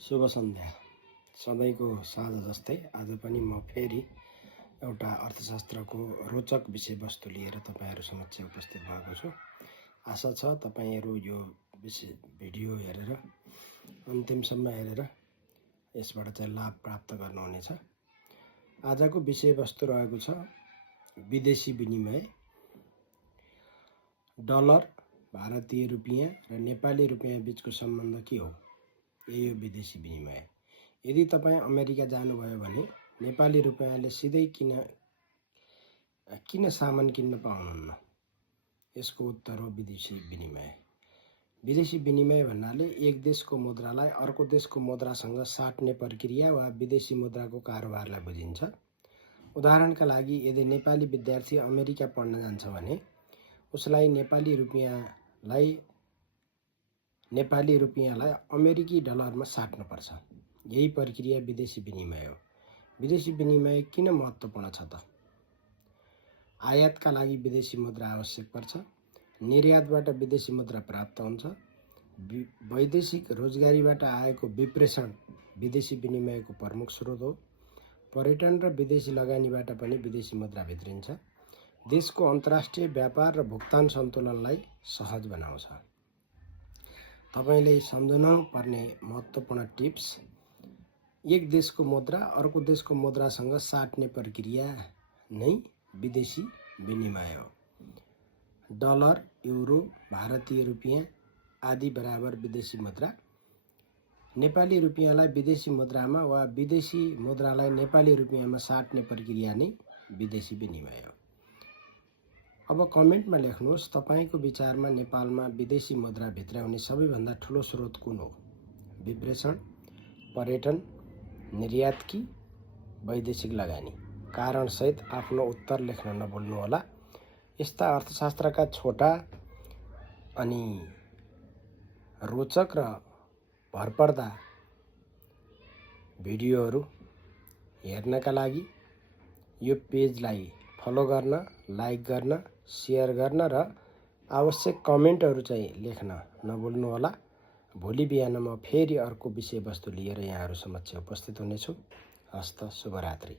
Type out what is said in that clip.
शुभ सन्ध्या। सधैँको साँझ जस्तै आज पनि म फेरि एउटा अर्थशास्त्रको रोचक विषयवस्तु लिएर तपाईहरु समक्ष उपस्थित भएको छु। आशा छ तपाईहरु यो भिडियो हेरेर अन्तिमसम्म हेरेर यसबाट चाहिँ लाभ प्राप्त गर्नुहुनेछ। आजको विषयवस्तु रहेको छ विदेशी विनिमय, डलर, भारतीय रुपियाँ र नेपाली रुपियाँ बीचको सम्बन्ध के हो। यही हो विदेशी विनिमय। यदि तपाईं अमेरिका जानुभयो भने नेपाली रुपियाँले सिधै किन सामान किन्न पाउनुहुन्न। यसको उत्तर हो विदेशी विनिमय। विदेशी विनिमय भन्नाले एक देशको मुद्रालाई अर्को देशको मुद्रासँग साट्ने प्रक्रिया वा विदेशी मुद्राको कारोबारलाई बुझिन्छ। उदाहरणका लागि यदि नेपाली विद्यार्थी अमेरिका पढ्न जान्छ भने उसलाई नेपाली रुपियाँलाई अमेरिकी डलरमा साट्नुपर्छ। यही प्रक्रिया विदेशी विनिमय हो। विदेशी विनिमय किन महत्त्वपूर्ण छ त? आयातका लागि विदेशी मुद्रा आवश्यक पर्छ। निर्यातबाट विदेशी मुद्रा प्राप्त हुन्छ। वैदेशिक रोजगारीबाट आएको विप्रेषण विदेशी विनिमयको प्रमुख स्रोत हो। पर्यटन र विदेशी लगानीबाट पनि विदेशी मुद्रा भित्रिन्छ। देशको अन्तर्राष्ट्रिय व्यापार र भुक्तान सन्तुलनलाई सहज बनाउँछ। तपाईले सम्झनु पर्ने महत्त्वपूर्ण टिप्स: एक देशको मुद्रा अर्को देशको मुद्रासँग साट्ने प्रक्रिया नै विदेशी विनिमय हो। डलर, युरो, भारतीय रुपियाँ आदि बराबर विदेशी मुद्रा। नेपाली रुपियाँलाई विदेशी मुद्रामा वा विदेशी मुद्रालाई नेपाली रुपियाँमा साट्ने प्रक्रिया नै विदेशी विनिमय हो। अब कमेन्टमा लेख्नुहोस् तपाईको विचारमा नेपालमा विदेशी मुद्रा भित्राउने सबैभन्दा ठूलो स्रोत कुन हो? विप्रेषण, पर्यटन, निर्यात कि वैदेशिक लगानी? कारणसहित आफ्नो उत्तर लेख्न नभुल्नुहोला। यस्ता अर्थशास्त्रका छोटा अनि रोचक र भरपर्दा भिडियोहरू हेर्नका लागि यो पेजलाई फलो गर्न, लाइक गर्न, शेयर गर्न र आवश्यक कमेन्टहरू चाहिँ लेख्न नभुल्नुहोला। भोलि बिहान म फेरि अर्को विषयवस्तु लिएर यहाँहरू समक्ष उपस्थित हुनेछु। हस्त शुभरात्रि।